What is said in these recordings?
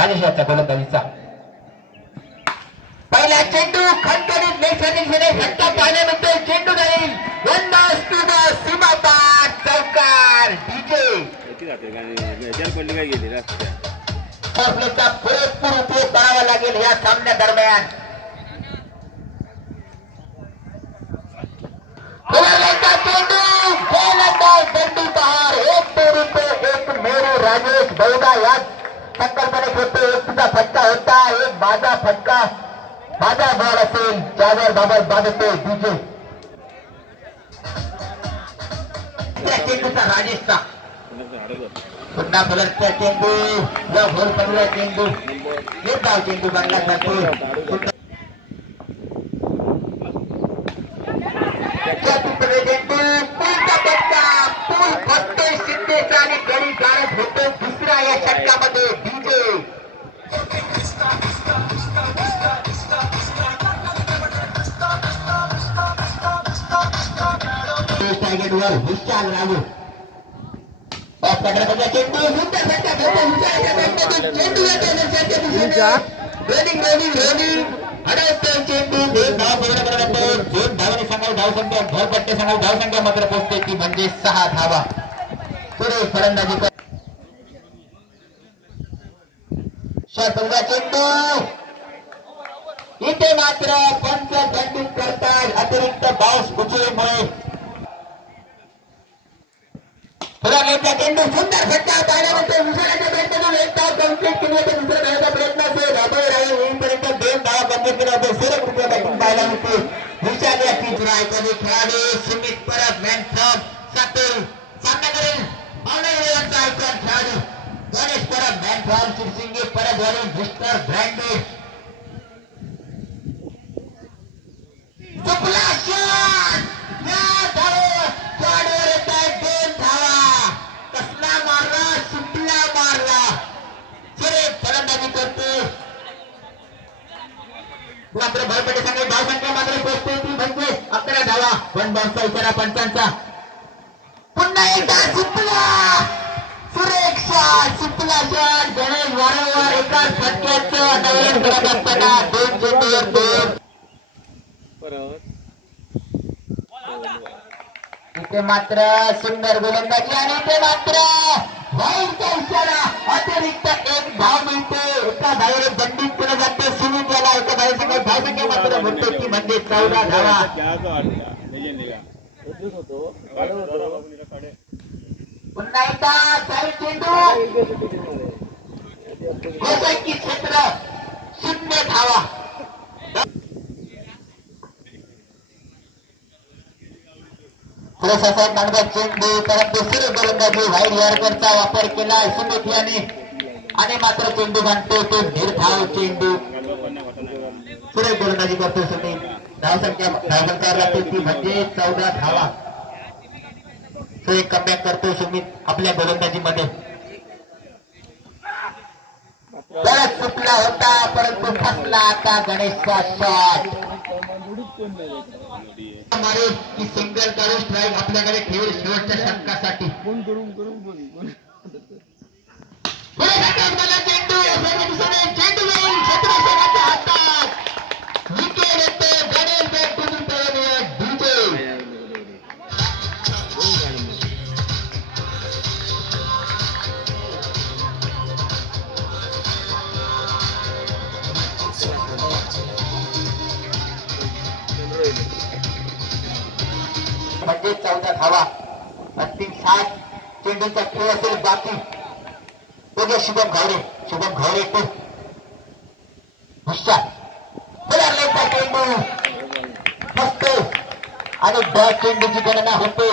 राजेशाचा गोलंदाजीचा. पहिला चेंडू खणखणीत नैसर्गिक फटका पाहण्यानंतर चेंडू जाईल. वन टू चौकार डीजे. पुरेपूर उपयोग करावा लागेल या सामन्या दरम्यान. चेंडू गोलंदाज दंडू पहार एक तो रुपये एक मेरू राजेश बहुधा या संकल्पने होते एक तुझा फटका होता. एक माझा फटका. माझा बॉल असेल. ज्यावर बाबत बाधते डीजे चेंडूचा राजेशचा. पुन्हा फलकचा चेंडू. या होल पडला चेंडू. हे धाव चेंडू बनला जातो. टार्गेटवर विशाल राहू ऑफ कडराचा चेंडू सुंदर फटका घेतो हुशारच्या फटक्यातून चेंडू येतो लक्षाच्या दिशेने रोलिंग रोलिंग रोलिंग अडवतो चेंडू दोन धाव बरोबर बरोबर दोन धावाने सांगाल धाव संख्या भरपट्टे सांगाल धाव संख्या मात्र पोहोचते ती म्हणजे सहा धावा। पुढे फलंदाजी कर षटंगा चेंडू। इथे मात्र पंच दंडित करतात अतिरिक्त बाऊस कुचळीमुळे पुराणेचा चेंडू सुंदर फटका पाहिल्यानंतर विसर्गाच्या बँकेतून एक धाव कंप्लीट केली होती दुसऱ्या धावाचा प्रयत्न असेल राबळ राहील होईपर्यंत दोन धावा कंप्लीट केल्या होत्या सूर्य कृपया बॅटिंग पाहायला मिळते विशाल या पिंजरा एखादी खेळाडू सुमित परब मॅन फ्रॉम सातूर सामना करेल पावणे आयकॉन खेळाडू गणेश परब मॅन फ्रॉम चिरसिंगी परब वरून मिस्टर ब्रँडेड चुकला शॉट धावा इशारा पंचांचा पुन्हा एकदा सुटला सुरेख शॉट सुटला शॉट गणेश वारंवार एकाच फटक्याचं आतावरण करत असताना दोन चेंडूवर दोन. इथे मात्र सुंदर गोलंदाजी आणि इथे मात्र वाईटचा इशारा. अतिरिक्त एक धाव मिळते. एका धावेवर बंदित केलं जाते. सुरू केला एका धावेसंग धाव संख्या मात्र म्हणतो की म्हणजे चौदा धावा. गोसाकी क्षेत्र शून्य धावा. प्रशासन मानवा चेंडू परंतु दुसरे गोलंदाजी व्हाईट यॉर्करचा वापर केला सुमित याने. आणि मात्र चेंडू बांधतो तो निर्धाव चेंडू. पुढे गोलंदाजी करतो सुमित. धाव संख्या धाव संख्या लागते ती म्हणजे चौदा धावा तो एक कमबॅक करतो सुमित आपल्या गोलंदाजीमध्ये. परत होता परंतु फसला आता गणेशचा शॉट मारे की सिंगल काढून स्ट्राईक आपल्याकडे ठेवेल शेवटच्या षटकासाठी. खेळ असेल बाकी बघूया शुभम घावरे शुभम घावरे तो बोला बदललेचा चेंडू मस्त. आणि बॅट चेंडूची गणना होते.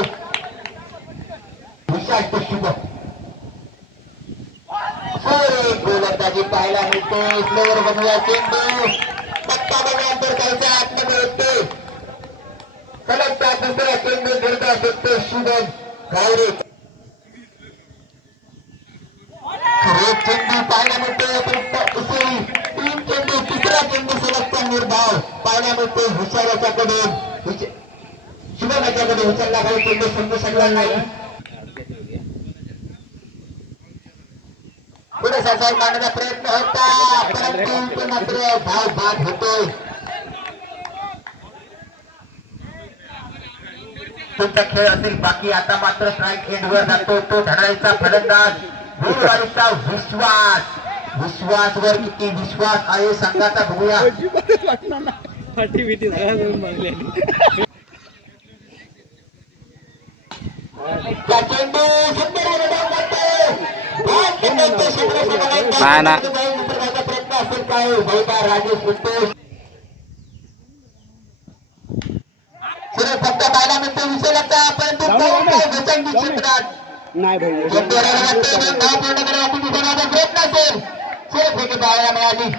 हुस्सा तो शुभम. गोलंदाजी पाहायला मिळते. स्लोवर बनवूया चेंडू. पत्ता बनल्यानंतर काहीच्या आतमध्ये येते. सलगचा दुसरा चेंडू निर्धार शकतो शुभम घावरे चेंडू निर्धाव पाहायला मिळतो हुशार याच्याकडून उचलला काही चेंडू समजू शकला नाही. पुढे सरकार मारण्याचा प्रयत्न होता परंतु मात्र धाव बाद होतोय. तुमचा खेळ असेल बाकी आता मात्र स्ट्राईक एंड वर जातो तो धडाईचा फलंदाज गुरुवारीचा विश्वास. विश्वास वर किती विश्वास आहे संघाचा बघूया. फक्त पाहायला मिळतो विषयाचा परंतु पाहून काय गोचंगी क्षेत्रात नाही. भाई प्रयत्न असेल सुरेश फेकी पाहायला मिळाली.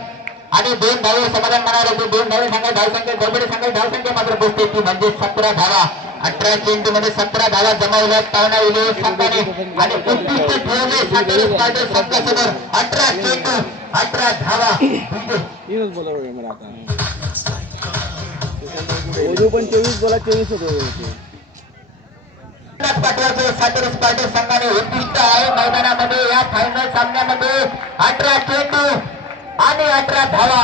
आणि दोन धावे समाधान म्हणाले होते दोन धावे सांगा धाव संख्या गडबडी सांगा धाव संख्या मात्र पोहोचते ती म्हणजे सतरा धावा अठरा चेंडू मध्ये सतरा धावा जमावल्या पावना विले संघाने. आणि उत्कृष्ट ठेवले सातारा स्पायडर संघासमोर. अठरा चेंडू अठरा धावा. म्हणजे मला आता. पण चोवीस बोला चोवीस होतो सातारा संघाने आहे. मैदानामध्ये या फायनल सामन्यामध्ये अठरा चेंडू आणि अठरा धावा.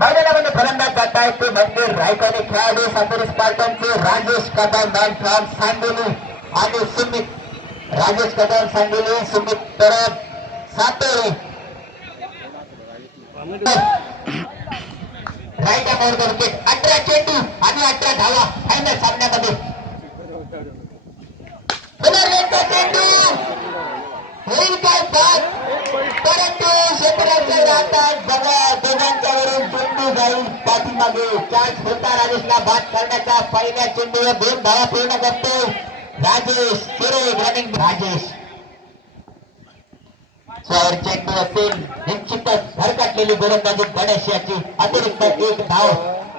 मैदानामध्ये फलंदाज जात आहेत ते म्हणजे रायकाने खेळाडू सातारा स्पार्टनचे राजेश कदम मॅन सांगोली आणि सुमित. राजेश कदम सांगोली सुमित तरफ सातारे अठरा चेंडू आणि अठरा धावा. फायनल सामना होईल काय परंतु राहतात बघा दोघांच्या वरून चेंडू जाईल पाठीमागे चान्स होता राजेशला बाद करण्याचा पहिल्या चेंडूवर दोन धावा पूर्ण करतो राजेश सुरेश रनिंग राजेश स्वावर चेंडू असेल निश्चितच गोलंदाजी गणेश याची अतिरिक्त एक धाव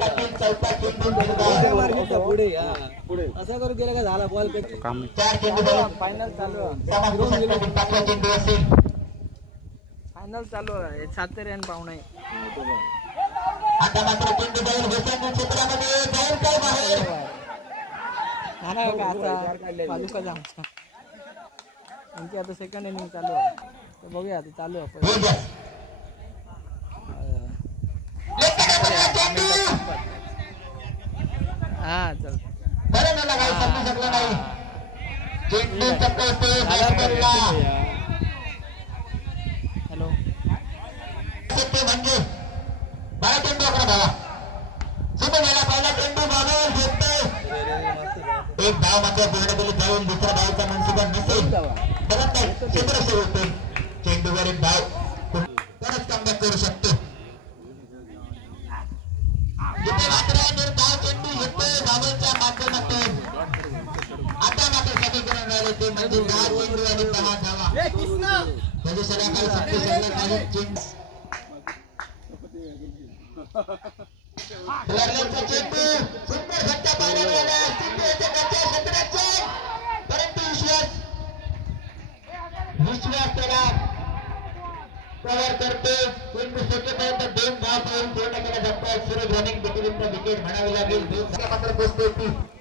सातूर चौथा पुढे असं करून गेलं का झाला बॉल काम. चार चेंडू झाले फायनल चालू पाचवा चेंडू असेल. फायनल चालू आहे. सात तरी आणि पाहुणा. आता मात्र चेंडू क्षेत्रामध्ये काय बाहेर? आणखी आता सेकंड इनिंग चालू आहे. तर बघूया आता चालू आहे. हो चल. बरं मला काही समजू शकलं नाही. चेंडू चक्कवतो बॅट्समॅनला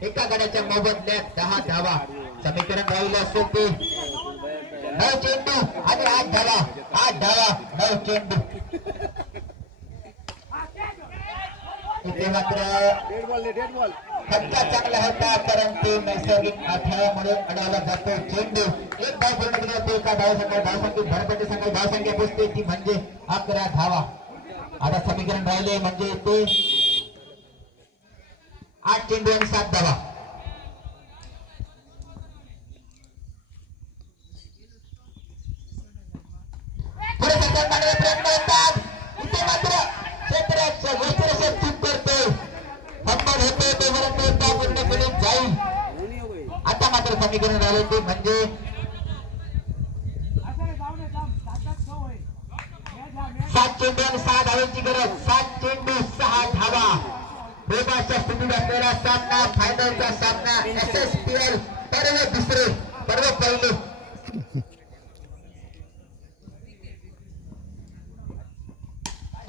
एका गड्याच्या मोबदल्यात दहा धावा. समीकरण राहिलं असेल ते नऊ चेंडू. आणि आठ धावा. आठ धावा नऊ चेंडू. इथे मात्र फटका चांगला होता परंतु नैसर्गिक अडथळ्यामुळे अडवला जातो. चेंडू. एक धाव पूर्ण केली जाते एका धाव संख्या भरपटी संख्या धाव संख्या पोचते. ती म्हणजे अकरा धावा. आता समीकरण राहिले म्हणजे ते आठ चेंडू आणि सात धावा. पुढे सरकार मांडण्याचा प्रयत्न होतात इथे मात्र क्षेत्राचं गोष्टी चूक करतो फंबल होतो तोपर्यंत पूर्ण करून जाईल. समीकरण राहिले ते म्हणजे सात चेंडू आणि सहा धावांची गरज. सात चेंडू सहा धावा. रोगाच्या स्थितीत असलेला सामना फायनलचा सामना एस एस पी एल पर्व दुसरे पर्व पहिले.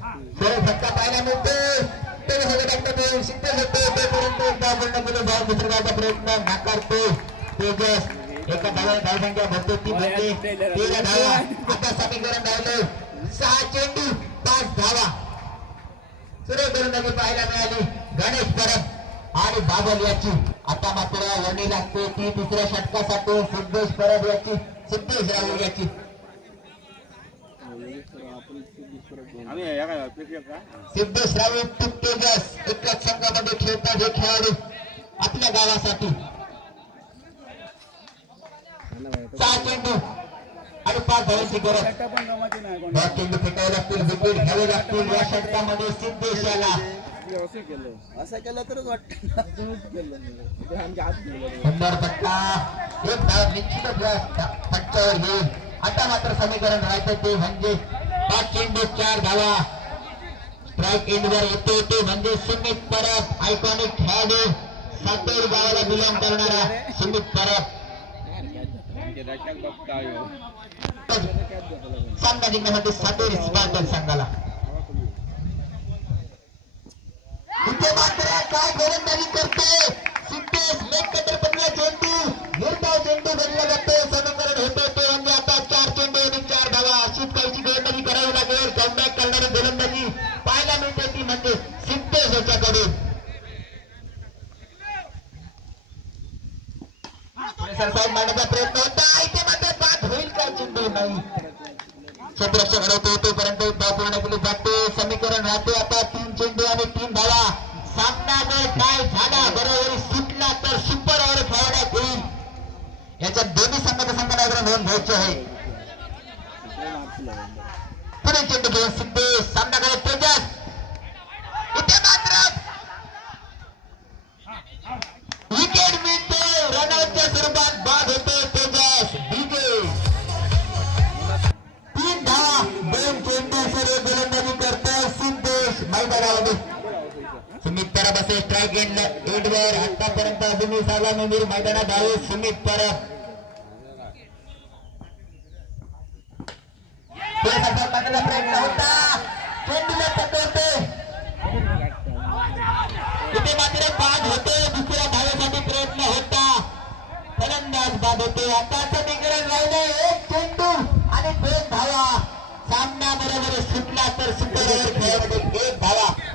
फटका पाहायला मिळतो. ते सगळे डॉक्टर सिद्ध होते तोपर्यंत एकदा पूर्ण केलं जाऊन दुसऱ्याचा प्रयत्न नाकारतो. तेजस एका धावा धावसंख्या भरतो ती तेरा धावा. आता समीकरण राहिलं सहा चेंडू पाच धावा. सुरेख गोलंदाजी पाहायला मिळाली. गणेश परब आणि बाबल याची. आता मात्र वणी लागते ती दुसऱ्या षटकासाठी. सिद्धेश परब याची सिद्धेश राहुल याची. सिद्धेश राहुल खूप तेजस एकाच संघामध्ये खेळतात हे खेळाडू आपल्या गावासाठी. सहा चेंडू आणि पाच धावांची गरज. दोन चेंडू फेकावे लागतील विकेट घ्यावे लागतील या षटकामध्ये सिद्धेश याला असं केलं तरच वाटतं. सुंदर फटका एक धाव निश्चितच फटक्यावर आता मात्र समीकरण राहतं ते म्हणजे पाच चेंडू चार धावा स्ट्राईक एंडवर येतो ते म्हणजे सुमित परब आयकॉनिक खेळाडू सातेर गावाला बिलॉंग करणारा सुमित परब सामना जिंकण्यासाठी सातेरी स्पार्टन संघाला इथे मात्र काय गोलंदाजी करते सिद्धेश लेग पंधरा चेंडू निर्धाव चेंडू बनला जातो सुमित असे स्ट्राईक एंड एंडवर आतापर्यंत अजूनही साला नंदीर मैदानात आहे. सुमित परब. प्रयत्न होता. चेंडूला पकडते. इथे मात्र बाद होते. दुसऱ्या धावेसाठी प्रयत्न होता. फलंदाज बाद होते. आता समीकरण राहिले. एक चेंडू आणि दोन धावा. सामन्या बरोबर सुटला तर सुपर ओव्हर खेळामध्ये एक धावा.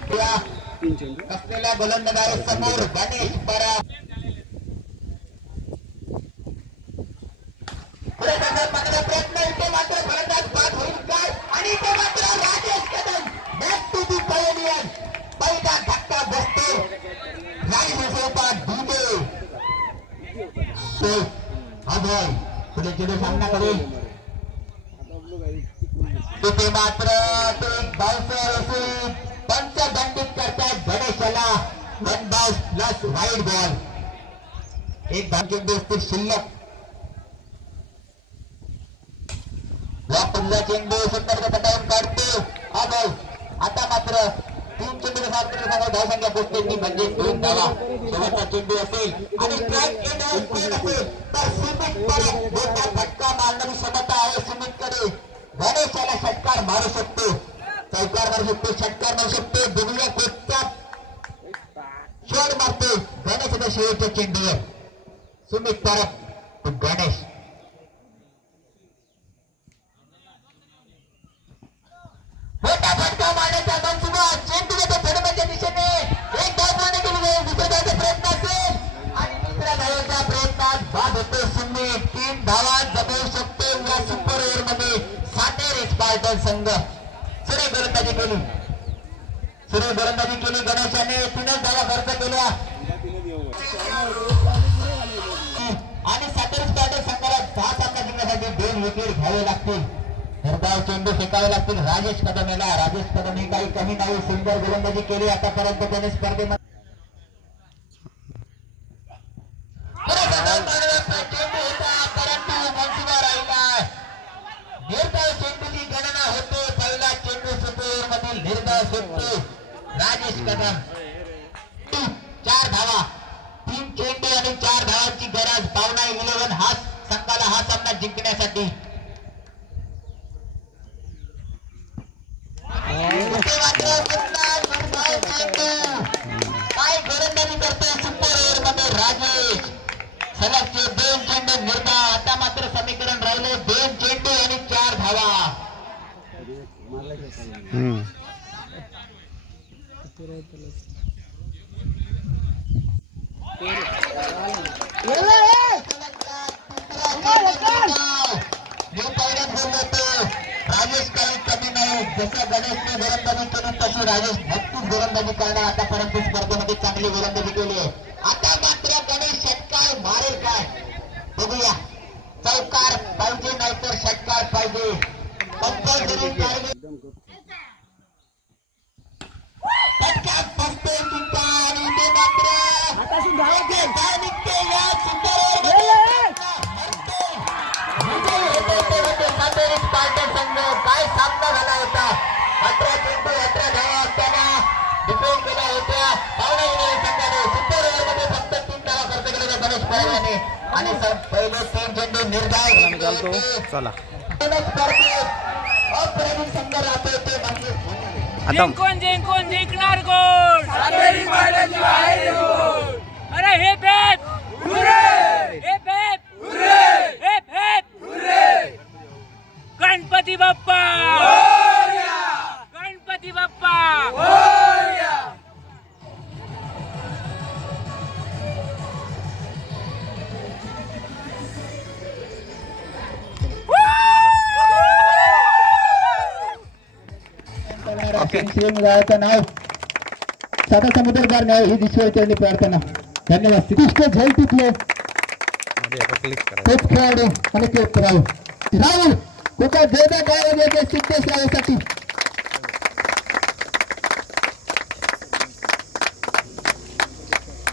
राईस स्वरूपात दुबे तो अभय पुढे चेंडू सामना करेल तिथे मात्र बॉल एक असतील शिल्लक. या पहिल्या चेंडू सुंदर पटावून काढतो. अभय आता मात्र तीन चेंडू धाव संख्या पोचते म्हणजे दोन धावा शेवटचा चेंडू असेल आणि ट्रॅक चेंडू स्पीड असेल. तर सीमित परत मोठा फटका मारणारी क्षमता आहे सुमितकडे गणेशाला षटकार मारू शकतो. चौकार मारू शकतो षटकार मारू शकतो. बघूया कोणता शोध मारतो. गणेश आता शेवटच्या चेंडूवर. सुमित परत गणेश. मोठा फटका मारण्याचा मनसुबा दिशेने. एक धाव पूर्ण केली जाईल दुसऱ्या प्रयत्न असेल. आणि तिसऱ्या धावाच्या प्रयत्नात बाद होतो तीन धावा शकतो या सुपर ओव्हरमध्ये. सातेर स्पार्टन संघ. सुरे गोलंदाजी केली. सुरे गोलंदाजी केली गणेशाने. तीनच धावा खर्च केल्या. आणि सातारा स्टार्टर संघाला दहा सामना जिंकण्यासाठी दोन विकेट घ्यावे लागतील. निर्धाव चेंडू फेकावे लागतील. राजेश कदम याला राजेश कदम हे काही कमी नाही. सुंदर गोलंदाजी केली. आतापर्यंत त्याने स्पर्धेमध्ये निर्धाव चेंडूची राजेश कदम. चार धावा. चेंडू आणि चार धावांची गरज पावना इलेव्हन हा संघाला हा सामना जिंकण्यासाठी. काय गोलंदाजी करतोय सुपर ओव्हरमध्ये राजेश? सलगचे दोन चेंडू निर्धाव आता मात्र समीकरण राहिले दोन चेंडू आणि चार धावा. गोलंदाजी केली तशी राजेश नक्कीच गोलंदाजी करणार. आतापर्यंत स्पर्धेमध्ये चांगली गोलंदाजी केली आहे. आता मात्र गणेश षटकार मारेल काय? बघूया. चौकार पाहिजे नाहीतर षटकार पाहिजे. षटकार बसतोय तुमचा आणि इथे मात्र आणि पहिले तीन चेंडू चला म्हणजे जिंकून जिंकून जिंकणार कोण? अरे हे बेत हे बेत हे बेत गणपती बाप्पा! गावाचं नाव साधा समुद्रगार नाव ही ईश्वरचरणी प्रार्थना. धन्यवाद. श्रीकृष्ण झेल करा. तोच खेळाडू आणि तेच राहुल राहुल कुठं जोरदार काय वाजवायचे सिद्धेश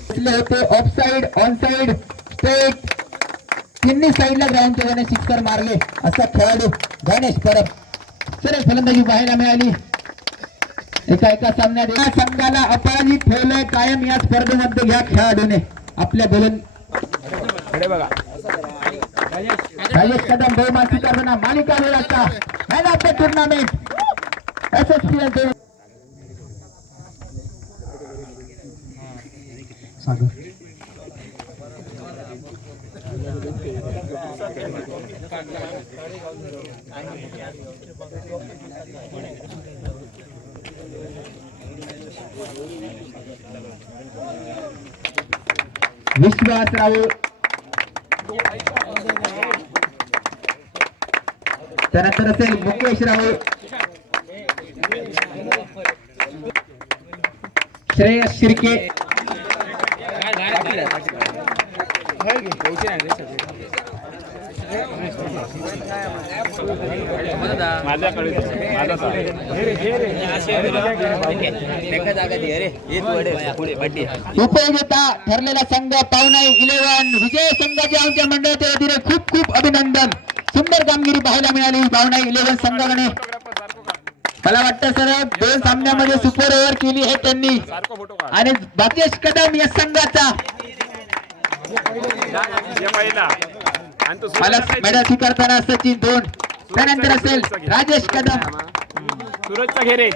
कुठले होते off side on side straight तिन्ही साईडला ग्राउंडच्या त्याने सिक्सर मारले. असा खेळाडू गणेश परब. सरळ फलंदाजी पाहायला मिळाली. एका एका सामन्यात या संघाला अपराजित ठेवलंय कायम या स्पर्धेमध्ये या खेळाडूने. आपल्या बोलून राजेश कदम बहुमासी करताना मालिका वेळाचा. Man of the tournament S S P Sagar. Vishwas Rahul. त्यानंतर असेल मुकेश राहुल श्रेयस शिर्के उपयोगिता ठरलेला संघ पाहुणे इलेव्हन विजय संघाचे आमच्या मंडळाच्या वतीने खूप खूप अभिनंदन. सुंदर कामगिरी पाहायला मिळाली पाहुणे इलेव्हन संघाने मला वाटतं सर दोन सामन्यामध्ये सुपर ओव्हर केली आहे त्यांनी. आणि भाग्येश कदम या संघाचा. मला मेडल स्वीकारताना सचिन दोन. त्यानंतर असेल राजेश कदम. सूरजचा घेरे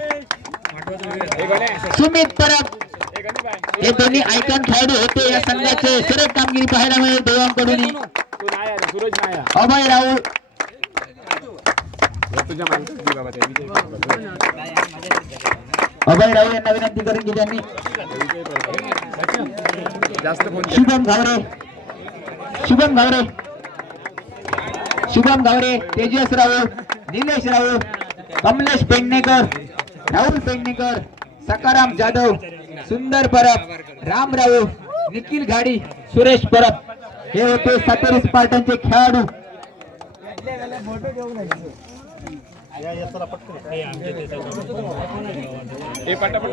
सुमित परब. हे दोन्ही आयकॉन खेळाडू होते या संघाचे. सरळ कामगिरी पाहायला मिळेल दोघांकडून. सूरज अभय राहुल अभय राहुल यांना विनंती करून की त्यांनी शुभम घावरे. शुभम घावरे. शुभम गावरे तेजस राऊत निलेश राऊत कमलेश पेडणेकर राहुल पेडणेकर सकाराम जाधव सुंदर परब राम राऊत निखिल घाडी सुरेश परब. हे होते सातारी स्पार्टनचे खेळाडू. पटापट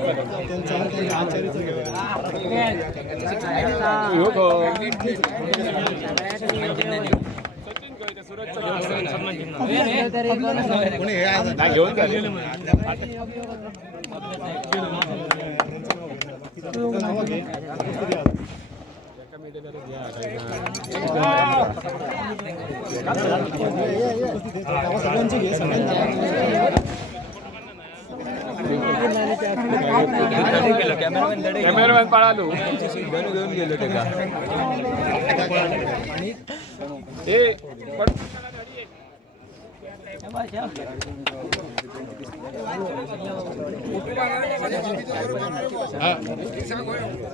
कॅमेरामॅन पळालो घेऊन गेलो ते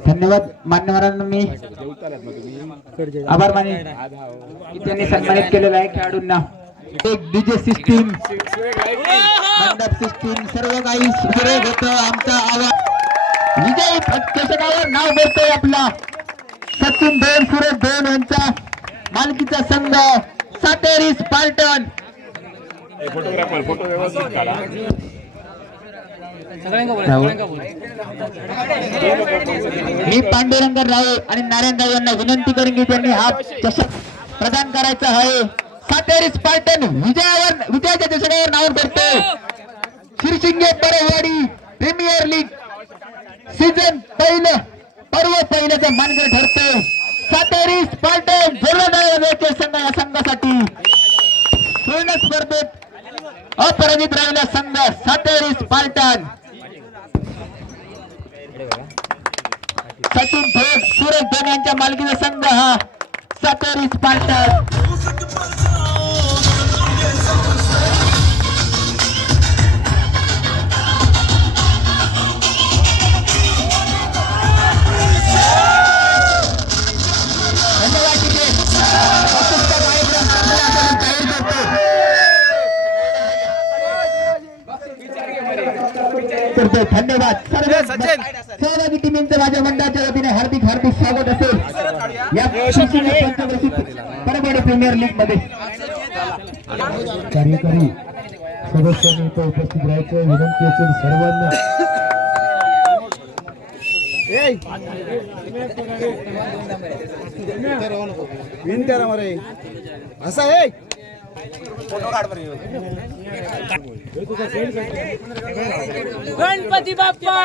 धन्यवाद मान्यवरांना मी आभार माने त्यांनी सन्मानित केलेलं आहे खेळाडूंना. एक डीजे सिस्टीम मंडप सिस्टीम सर्व काही सुरेख होत आमचा आवाज. विजय केशकावर नाव बोलतोय आपला. सचिन दोन सुरेश दोन यांचा मालकीचा संघ. सातेरी स्पार्टन फोटोग्राफर फोटो व्यवस्थित काढा. मी पांडुरंग राव आणि नारायण राव यांना विनंती करून की त्यांनी हा चषक प्रदान करायचा आहे. सातेरी स्पार्टन विजयावर विजयाच्या चषकावर नाव करतो Shirshinge Barewadi premier league. Season पहिलं पर्व पहिल्याचं मानकर ठरतो. सातेरी स्पार्टन जोरदार संघ या संघासाठी पूर्ण स्पर्धेत अपराजित राहिला संघ सातेरी स्पार्टन. सचिन थोड सुरेश धन यांच्या मालकीचा संघ हा सातारी स्पार्टन. करतो. धन्यवाद. सर्व सहभागी टीमींचं माझ्या मंडळाच्या वतीने हार्दिक हार्दिक स्वागत असेल. या परभणी प्रीमियर लीगमध्ये. कार्यकारी सदस्यांनी इथं उपस्थित राहायचं. विनंती असेल सर्वांना. असा आहे. गणपती बाप्पा!